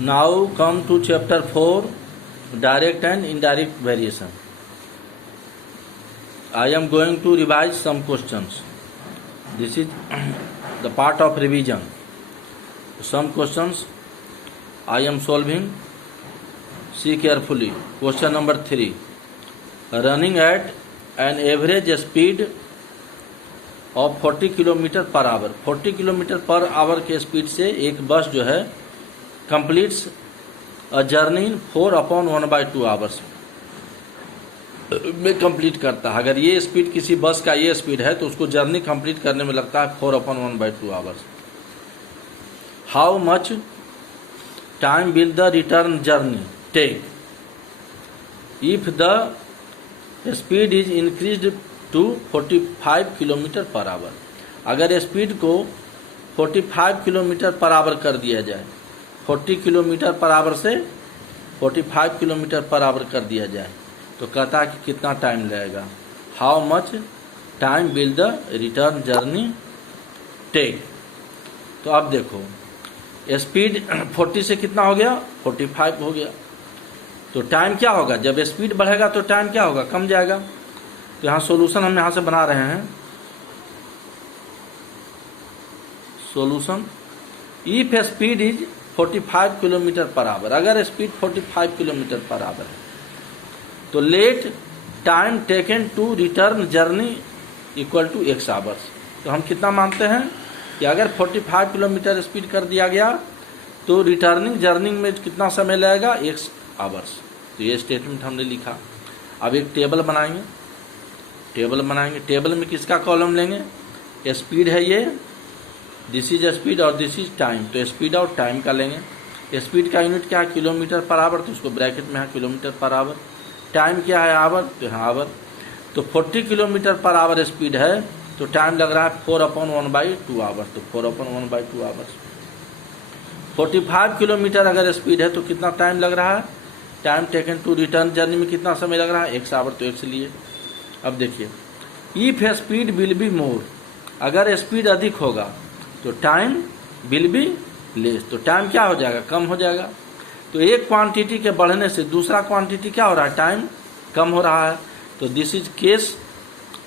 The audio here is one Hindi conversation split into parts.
Now come to chapter 4, direct and indirect variation. I am going to revise some questions. This is the part of revision. Some questions I am solving. See carefully. Question number 3. Running at an average speed of 40 kilometre per our, 40 kilometre per our के स्पीड से एक बस जो है completes a journey in 4/1/2 hours में कंप्लीट करता है। अगर ये स्पीड किसी बस का ये स्पीड है तो उसको जर्नी कंप्लीट करने में लगता है 4/1/2 hours. How much time will the return journey take if the speed is increased to 45 kilometre per hour. अगर स्पीड को 45 किलोमीटर पर आवर कर दिया जाए, 40 किलोमीटर पर आवर से 45 किलोमीटर पर आवर कर दिया जाए तो कहता है कि कितना टाइम लगेगा। How much time will the return journey take. तो अब देखो स्पीड 40 से कितना हो गया, 45 हो गया। तो टाइम क्या होगा, जब स्पीड बढ़ेगा तो टाइम क्या होगा, कम जाएगा। तो यहाँ सोल्यूशन हम यहाँ से बना रहे हैं। Solution if speed is 45 kilometre per hour, अगर स्पीड 45 किलोमीटर पर आवर है तो let time taken to return journey equal to x hours. तो हम कितना मानते हैं कि अगर 45 किलोमीटर स्पीड कर दिया गया तो रिटर्निंग जर्नी में कितना समय लगेगा, x आवर्स। तो ये स्टेटमेंट हमने लिखा। अब एक टेबल बनाएंगे, टेबल में किसका कॉलम लेंगे, स्पीड है ये, दिस इज स्पीड और दिस इज टाइम। तो स्पीड और टाइम का लेंगे। स्पीड का यूनिट क्या है, किलोमीटर पर आवर, तो उसको ब्रैकेट में है किलोमीटर पर आवर। टाइम क्या है, आवर, तो यहाँ आवर। तो 40 किलोमीटर पर आवर स्पीड है तो टाइम लग रहा है 4/1/2 आवर्स। तो 4/1/2 आवर्स। 45 किलोमीटर अगर स्पीड है तो कितना टाइम लग रहा है, time taken to return journey में कितना समय लग रहा है, x आवर। तो x लिए। अब देखिए if speed will be more, अगर स्पीड अधिक होगा तो टाइम विल बी लेस, तो टाइम क्या हो जाएगा, कम हो जाएगा। तो एक क्वांटिटी के बढ़ने से दूसरा क्वांटिटी क्या हो रहा है, टाइम कम हो रहा है। तो this is case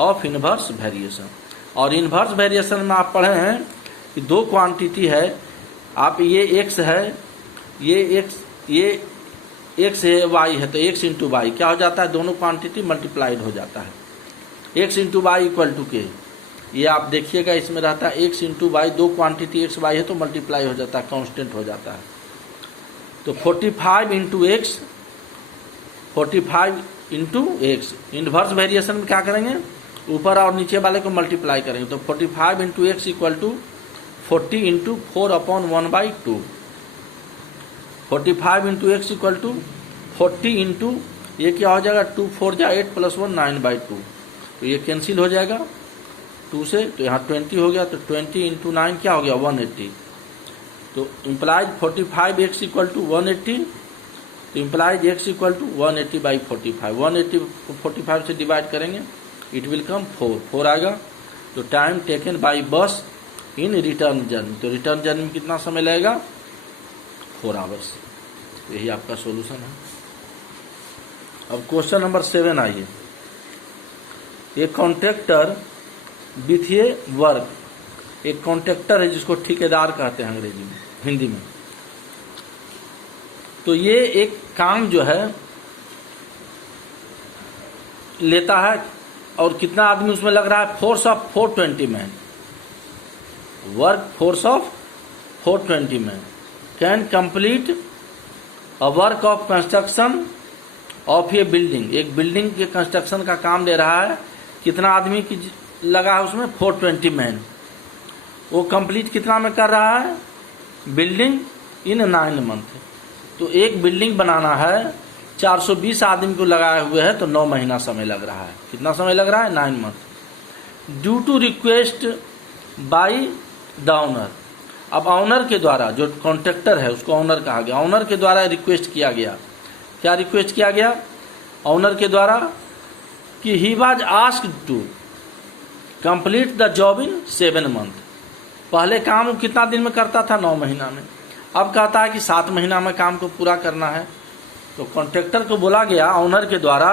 of inverse variation. और इनवर्स वेरिएशन में आप पढ़े हैं कि दो क्वांटिटी है, आप ये x है, ये x है, y है, तो x इंटू वाई क्या हो जाता है, दोनों क्वांटिटी मल्टीप्लाइड हो जाता है। x into y equal to k, ये आप देखिएगा इसमें रहता है x इंटू वाई, दो क्वांटिटी x y है तो मल्टीप्लाई हो जाता है, कांस्टेंट हो जाता है। तो 45 into x, 45 into x. Inverse variation में क्या करेंगे, ऊपर और नीचे वाले को मल्टीप्लाई करेंगे। तो 45 into x equal to 40 into 4/1/2। 45 into x equal to 40 into ये क्या हो जाएगा, 2 4 जा 8 + 1 9/2। तो ये कैंसिल हो जाएगा 2 से, तो यहाँ 20 हो गया। तो 20 इंटू 9 क्या हो गया, 180। तो इम्प्लाइज 45 x इक्वल टू 180। तो इम्प्लाइज x इक्वल टू 180/45। 180 को 45 से डिवाइड करेंगे, इट विल कम 4 आएगा। तो time taken by bus in return journey, तो रिटर्न जर्नी में कितना समय लगेगा, 4 आवर्स। यही आपका सॉल्यूशन है। अब क्वेश्चन नंबर 7 आइए। एक कॉन्ट्रैक्टर विथ ए वर्क, एक कॉन्ट्रैक्टर है जिसको ठेकेदार कहते हैं अंग्रेजी में, हिंदी में। तो ये एक काम जो है लेता है और कितना आदमी उसमें लग रहा है, force of 420 man, work force of 420 man can complete a work of construction of A building. एक बिल्डिंग के कंस्ट्रक्शन का काम ले रहा है, कितना आदमी की लगा है उसमें, 420 मैन। वो कंप्लीट कितना में कर रहा है, बिल्डिंग इन 9 मंथ। तो एक बिल्डिंग बनाना है, 420 आदमी को लगाए हुए है, तो 9 महीना समय लग रहा है। कितना समय लग रहा है, 9 month. Due to request by the honour. अब ऑनर के द्वारा, जो कॉन्ट्रैक्टर है उसको ऑनर कहा गया, ऑनर के द्वारा रिक्वेस्ट किया गया। क्या रिक्वेस्ट किया गया ऑनर के द्वारा, कि he was asked to complete the job in 7 month. पहले काम कितना दिन में करता था, 9 महीना में। अब कहता है कि 7 महीना में काम को पूरा करना है। तो कॉन्ट्रैक्टर को बोला गया ऑनर के द्वारा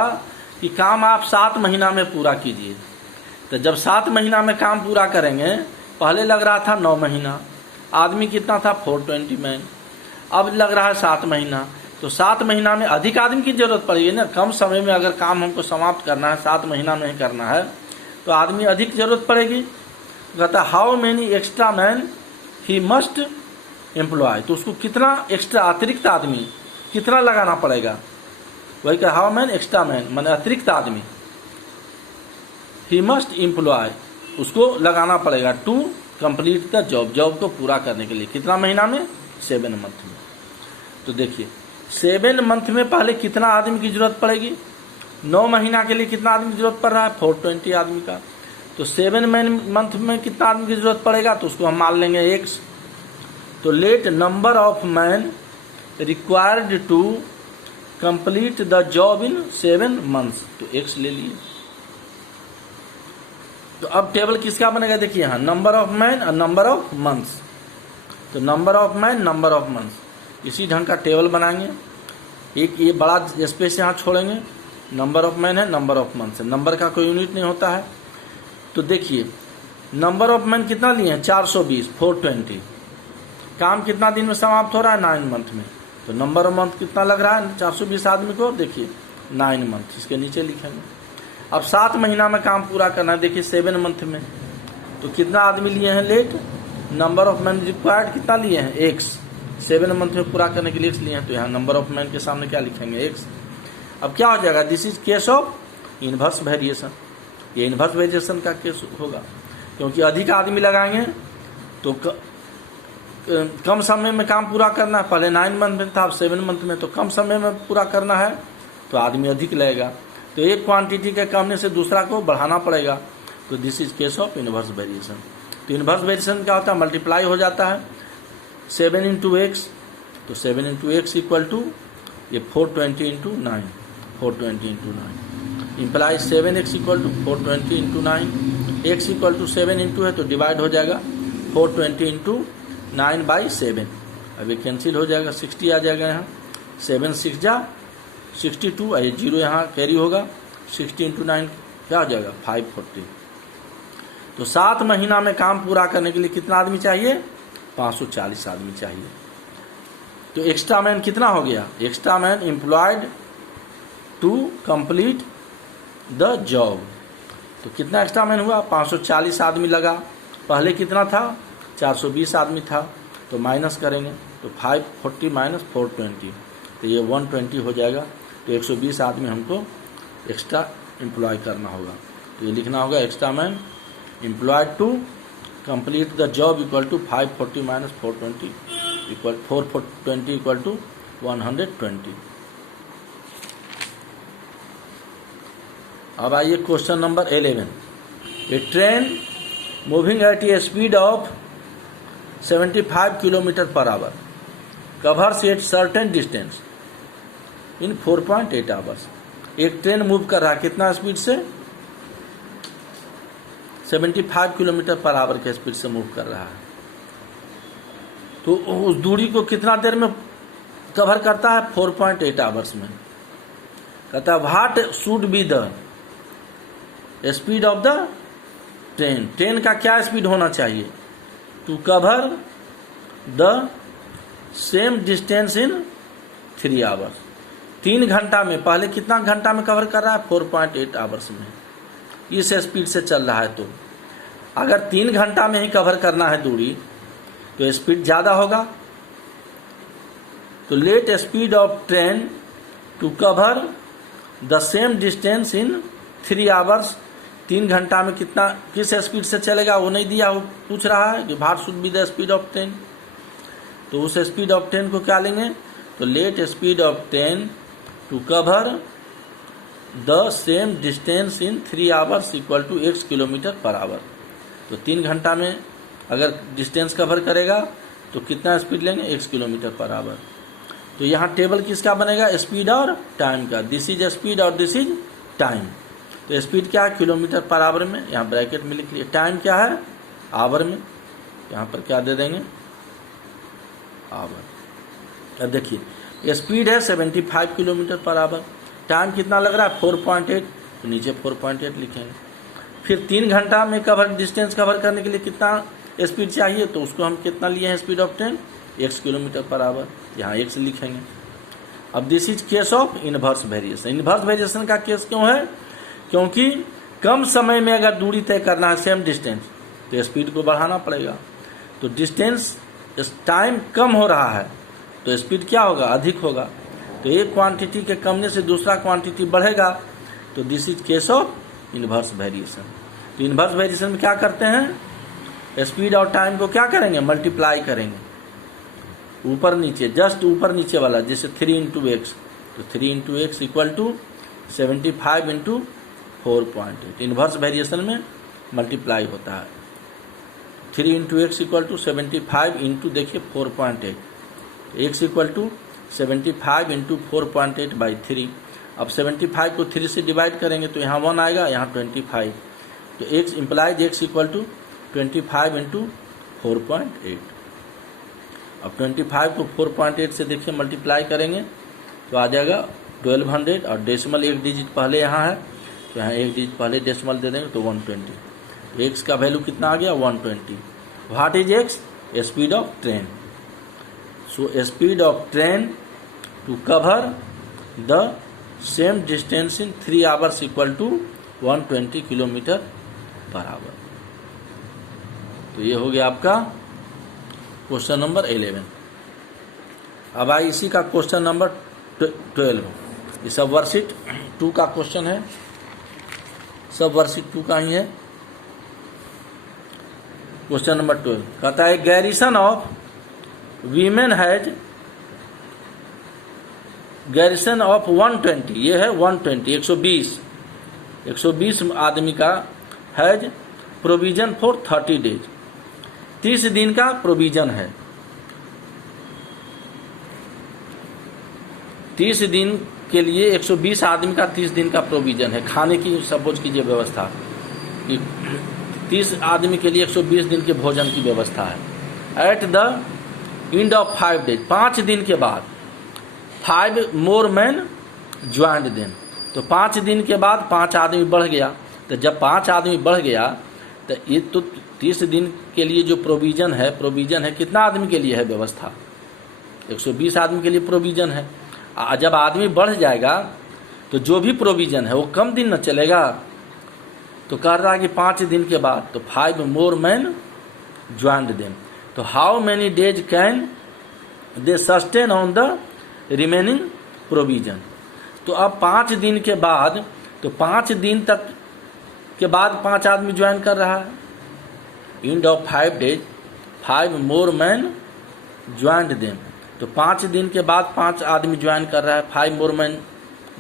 कि काम आप 7 महीना में पूरा कीजिए। तो जब 7 महीना में काम पूरा करेंगे, पहले लग रहा था 9 महीना, आदमी कितना था 420 मैन, अब लग रहा है 7 महीना। तो 7 महीना में अधिक आदमी की जरूरत पड़ेगी ना, कम समय में अगर काम हमको समाप्त करना है, 7 महीना में ही करना है, तो आदमी अधिक जरूरत पड़ेगी। कहता how many extra man he must employ, तो उसको कितना एक्स्ट्रा अतिरिक्त आदमी कितना लगाना पड़ेगा, वही कहा हाउ मैन एक्स्ट्रा मैन माने अतिरिक्त आदमी, ही मस्ट एम्प्लॉय उसको लगाना पड़ेगा to complete the job, job को पूरा करने के लिए। कितना महीना में 7 मंथ में। तो देखिए 7 मंथ में पहले कितना आदमी की जरूरत पड़ेगी, 9 महीना के लिए कितना आदमी की जरूरत पड़ रहा है 420 आदमी का। तो 7 मंथ में कितना आदमी की जरूरत पड़ेगा, तो उसको हम मान लेंगे x। तो let number of man required to complete the job in 7 months, तो x ले लिए। तो अब टेबल किसका बनेगा, देखिए यहाँ नंबर ऑफ मैन और नंबर ऑफ मंथ्स। तो number of man number of months इसी ढंग का टेबल बनाएंगे। एक ये बड़ा स्पेस यहाँ छोड़ेंगे, नंबर ऑफ मैन है नंबर ऑफ मंथ्स है, नंबर का कोई यूनिट नहीं होता है। तो देखिए नंबर ऑफ मैन कितना लिए हैं 420, 420। काम कितना दिन में समाप्त हो रहा है 9 मंथ में। तो नंबर ऑफ मंथ कितना लग रहा है 420 आदमी को, देखिए 9 मंथ, इसके नीचे लिखेंगे। अब 7 महीना में काम पूरा करना है, देखिए 7 मंथ में। तो कितना आदमी लिए हैं let, number of man required कितना लिए हैं x, 7 मंथ में पूरा करने के लिए x लिए हैं। तो यहाँ नंबर ऑफ मैन के सामने क्या लिखेंगे x। अब क्या हो जाएगा, this is case of inverse variation, ये इनवर्स वेरिएशन का केस होगा, क्योंकि अधिक आदमी लगाएंगे तो कम समय में काम पूरा करना है। पहले 9 मंथ में था, अब 7 मंथ में, तो कम समय में पूरा करना है तो आदमी अधिक लगेगा। तो एक क्वांटिटी के कमने से दूसरा को बढ़ाना पड़ेगा। तो this is case of inverse variation. तो इनवर्स वेरिएशन क्या होता है, मल्टीप्लाई हो जाता है 7 इंटू एक्स। तो 7 इंटू एक्स इक्वल टू ये 420 into 9, 420 into 9 imply 7x equal to 420 into 9, x equal to 7 into है तो डिवाइड हो जाएगा 420 इंटू 9/7। अब ये कैंसिल हो जाएगा, 60 आ जाएगा यहाँ, 7 6 जा 62, ये 0 यहाँ कैरी होगा, 60 इंटू 9 क्या हो जाएगा 540। तो 7 महीना में काम पूरा करने के लिए कितना आदमी चाहिए, 540 आदमी चाहिए। तो एक्स्ट्रा मैन कितना हो गया, extra man employed to complete the job. तो कितना एक्स्ट्रा मैन हुआ, 540 आदमी लगा। पहले कितना था 420 आदमी था, तो माइनस करेंगे तो 540 माइनस 420, तो ये 120 हो जाएगा। तो 120 आदमी हमको एक्स्ट्रा एम्प्लॉय करना होगा। तो ये लिखना होगा extra man employed to complete the job equal to 540 minus 420 equal 420 equal to 120। अब आइए question number 11। A train moving at a speed of 75 kilometre per hour covers at certain distance in 4.8 hours. एक ट्रेन मूव कर रहा है कितना स्पीड से, 75 किलोमीटर पर आवर के स्पीड से मूव कर रहा है। तो उस दूरी को कितना देर में कवर करता है, 4.8 आवर्स में। कहता है what should be the speed of the train, train का क्या स्पीड होना चाहिए to cover the same distance in 3 hours. 3 घंटा में, पहले कितना घंटा में कवर कर रहा है 4.8 आवर्स में, इस स्पीड से चल रहा है। तो अगर 3 घंटा में ही कवर करना है दूरी तो स्पीड ज़्यादा होगा। तो let speed of train to cover the same distance in 3 hours. 3 घंटा में कितना किस स्पीड से चलेगा वो नहीं दिया, वो पूछ रहा है कि what should be the speed of train. तो उस स्पीड ऑफ ट्रेन को क्या लेंगे, तो let speed of train to cover the same distance in 3 hours equal to x kilometre per hour. तो 3 घंटा में अगर डिस्टेंस कवर करेगा तो कितना स्पीड लेंगे, x किलोमीटर पर आवर। तो यहाँ टेबल किसका बनेगा, स्पीड और टाइम का। दिस इज स्पीड और दिस इज टाइम। तो स्पीड क्या है किलोमीटर पर आवर में, यहाँ ब्रैकेट में लिख लिया। टाइम क्या है आवर में, यहाँ पर क्या दे देंगे आवर। अब देखिए स्पीड है 75 किलोमीटर पर आवर, टाइम कितना लग रहा है 4.8, तो नीचे 4.8 लिखेंगे। फिर 3 घंटा में डिस्टेंस कवर करने के लिए कितना स्पीड चाहिए, तो उसको हम कितना लिए हैं speed of train, x kilometre per our, यहाँ x लिखेंगे। अब this is case of inverse variation. Inverse variation का केस क्यों है, क्योंकि कम समय में अगर दूरी तय करना है सेम डिस्टेंस तो स्पीड को बढ़ाना पड़ेगा। तो डिस्टेंस टाइम कम हो रहा है तो स्पीड क्या होगा, अधिक होगा। तो एक क्वांटिटी के कमने से दूसरा क्वांटिटी बढ़ेगा, तो this is case of inverse variation. तो इनवर्स वेरिएशन में क्या करते हैं, स्पीड और टाइम को क्या करेंगे, मल्टीप्लाई करेंगे, ऊपर नीचे, जस्ट ऊपर नीचे वाला, जैसे 3 × x, तो 3 × x equal to 75 × 4.8। Inverse variation में मल्टीप्लाई होता है। 3 × x इक्वल टू 75 इंटू देखिए 4.8, x इक्वल टू 75 × 4.8/3। अब 75 को 3 से डिवाइड करेंगे तो यहाँ 1 आएगा, यहाँ 25, तो x implies x equal to 25 × 4.8। अब 25 को 4.8 से देखिए मल्टीप्लाई करेंगे तो आ जाएगा 1200, और डेसिमल एक डिजिट पहले यहाँ है तो यहाँ एक डिजिट पहले डेसिमल दे देंगे तो 120। एक्स का वैल्यू कितना आ गया 120। What is x, speed of train. So speed of train to cover the same distance in 3 hours equal to 120 kilometre per hour. तो ये हो गया आपका क्वेश्चन नंबर 11। अब आइए इसी का क्वेश्चन नंबर 12। ये सब वर्कशीट 2 का क्वेश्चन है, सब वर्कशीट 2 का ही है। क्वेश्चन नंबर 12 कहता है garrison of women has, garrison of 120, ये है 120 120 आदमी का हैज प्रोविजन फॉर 30 डेज, 30 दिन का प्रोविजन है। 30 दिन के लिए 120 आदमी का 30 दिन का प्रोविजन है। खाने की सपोज कीजिए व्यवस्था कि 30 आदमी के लिए 120 दिन के भोजन की व्यवस्था है। At the end of 5 days, 5 दिन के बाद 5 मोर मैन ज्वाइंड देम, तो 5 दिन के बाद 5 आदमी बढ़ गया। तो जब 5 आदमी बढ़ गया तो ये तो 30 दिन के लिए जो प्रोविजन है कितना आदमी के लिए है व्यवस्था, 120 आदमी के लिए प्रोविजन है। जब आदमी बढ़ जाएगा तो जो भी प्रोविजन है वो कम दिन न चलेगा। तो कह रहा है कि 5 दिन के बाद, तो 5 मोर मैन ज्वाइंड देम, तो how many days can they sustain on the remaining provision. तो अब 5 दिन के बाद, तो 5 दिन तक के बाद 5 आदमी ज्वाइन कर रहा है। End of 5 days 5 more man joined them, तो 5 दिन के बाद 5 आदमी ज्वाइन कर रहा है, 5 मोर मैन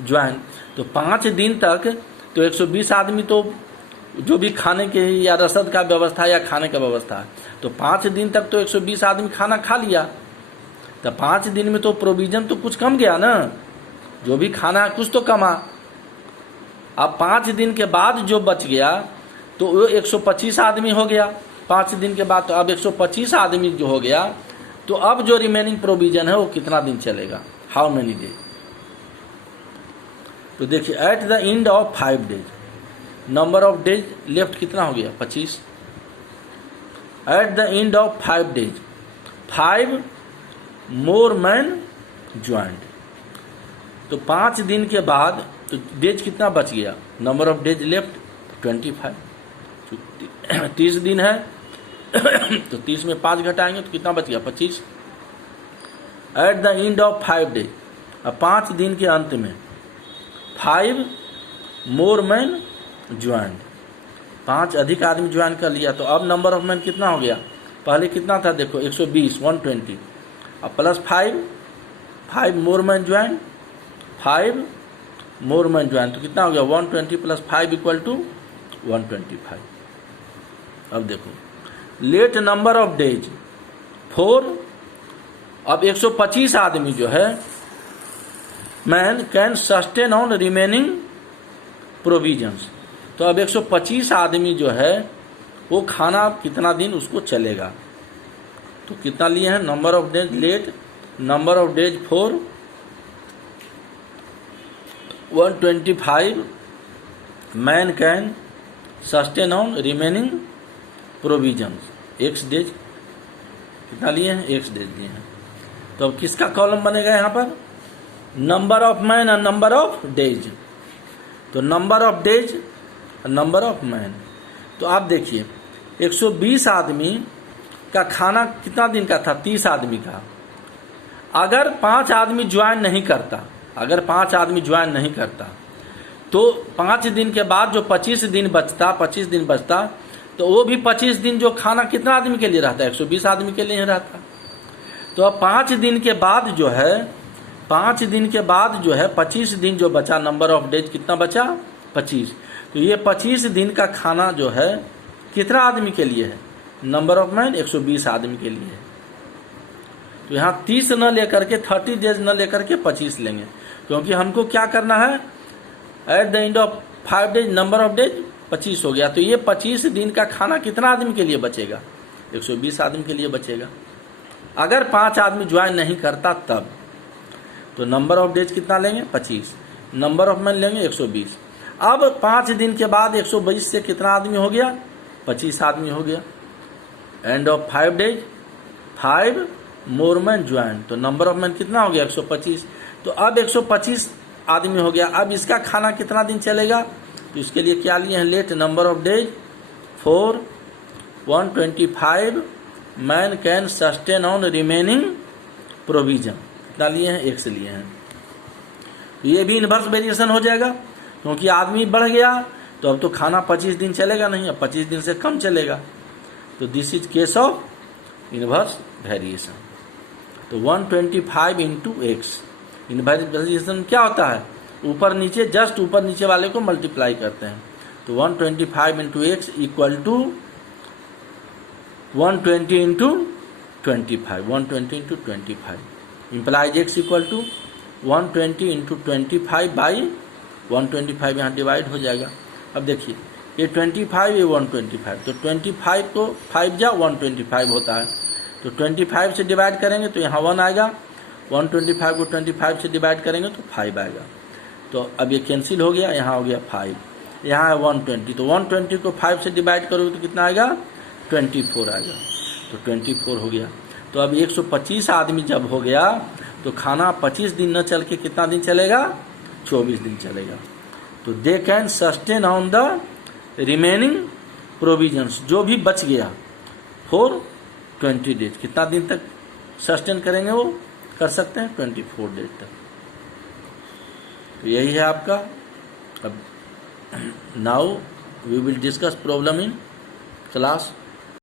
ज्वाइन। तो 5 दिन तक तो 120 आदमी तो जो भी खाने के या रसद का व्यवस्था या खाने का व्यवस्था है, तो 5 दिन तक तो 120 आदमी खाना खा लिया। तो 5 दिन में तो प्रोविजन तो कुछ कम गया ना, जो भी खाना कुछ तो कमा। अब 5 दिन के बाद जो बच गया तो वो 125 आदमी हो गया 5 दिन के बाद। तो अब 125 आदमी जो हो गया, तो अब जो रिमेनिंग प्रोविजन है वो कितना दिन चलेगा, हाउ मेनी डेज। तो देखिए at the end of 5 days, number of days left कितना हो गया 25। At the end of 5 days 5 more man joined, तो 5 दिन के बाद तो डेज कितना बच गया, नंबर ऑफ डेज लेफ्ट 25। 30 दिन है तो 30 में 5 घटाएंगे तो कितना बच गया 25। At the end of 5 days, अब 5 दिन के अंत में 5 मोर मैन ज्वाइंड, 5 अधिक आदमी ज्वाइन कर लिया। तो अब नंबर ऑफ मैन कितना हो गया, पहले कितना था देखो 120 120, अब plus 5 more man join, 5 more man join, तो कितना हो गया 120 प्लस 5 इक्वल टू 125। अब देखो लेट नंबर ऑफ डेज 4, अब 125 आदमी जो है man can sustain on remaining provisions, तो अब 125 आदमी जो है वो खाना कितना दिन उसको चलेगा। तो कितना लिए हैं, number of days let, number of days 4, 125 man can sustain on remaining provisions, x days कितना लिए हैं, एक्स डेज लिए हैं। तो अब किसका कॉलम बनेगा यहाँ पर, नंबर ऑफ मैन और नंबर ऑफ डेज। तो नंबर ऑफ डेज और नंबर ऑफ मैन। तो आप देखिए 120 आदमी का खाना कितना दिन का था, 30 आदमी का। अगर 5 आदमी ज्वाइन नहीं करता, अगर 5 आदमी ज्वाइन नहीं करता तो 5 दिन के बाद जो 25 दिन बचता, तो वो भी 25 दिन जो खाना कितना आदमी के लिए रहता है, 120 आदमी के लिए ही रहता। तो अब 5 दिन के बाद जो है 25 दिन जो बचा, नंबर ऑफ डेज कितना बचा, 25। तो ये 25 दिन का खाना जो है कितना आदमी के लिए है, नंबर ऑफ मैन 120 आदमी के लिए है। तो यहाँ 30 न लेकर के 30 डेज न लेकर के 25 लेंगे, क्योंकि हमको क्या करना है, at the end of 5 days number of days 25 हो गया। तो ये 25 दिन का खाना कितना आदमी के लिए बचेगा, 120 आदमी के लिए बचेगा। अगर 5 आदमी ज्वाइन नहीं करता तब, तो नंबर ऑफ डेज कितना लेंगे, 25, नंबर ऑफ मैन लेंगे 120। अब 5 दिन के बाद 120 से कितना आदमी हो गया, 25 आदमी हो गया। End of 5 days 5 more man join, तो नंबर ऑफ मैन कितना हो गया, 125। तो अब 125 आदमी हो गया। अब इसका खाना कितना दिन चलेगा, तो इसके लिए क्या लिए हैं, let number of days 4, 125 man can sustain on remaining provision, कितना लिए हैं, एक्स लिए हैं। तो ये भी इनवर्स वेरिएशन हो जाएगा, क्योंकि आदमी बढ़ गया तो अब तो खाना 25 दिन चलेगा नहीं, अब 25 दिन से कम चलेगा। तो this is case of inverse variation. तो 125 इंटू एक्स, इनवर्स वेरिएशन क्या होता है, ऊपर नीचे, जस्ट ऊपर नीचे वाले को मल्टीप्लाई करते हैं। तो 125 into x equal to 120 into 25, 120 into 25 implies x equal to 120 into 25 by 125, यहाँ डिवाइड हो जाएगा। अब देखिए ये 25, ये 125, तो 25 को 5 जा 125 होता है। तो 25 से डिवाइड करेंगे तो यहाँ 1 आएगा, 125 को 25 से डिवाइड करेंगे तो 5 आएगा। तो अब ये कैंसिल हो गया, यहाँ हो गया 5, यहाँ है 120, तो 120 को 5 से डिवाइड करोगे तो कितना आएगा, 24 आएगा। तो 24 हो गया। तो अब 125 आदमी जब हो गया तो खाना 25 दिन न चल के कितना दिन चलेगा, 24 दिन चलेगा। तो they can sustain on the remaining provisions, जो भी बच गया फॉर 20 डेज, कितना दिन तक सस्टेन करेंगे, वो कर सकते हैं 24 डेज तक। तो यही है आपका। अब now we will discuss problem in class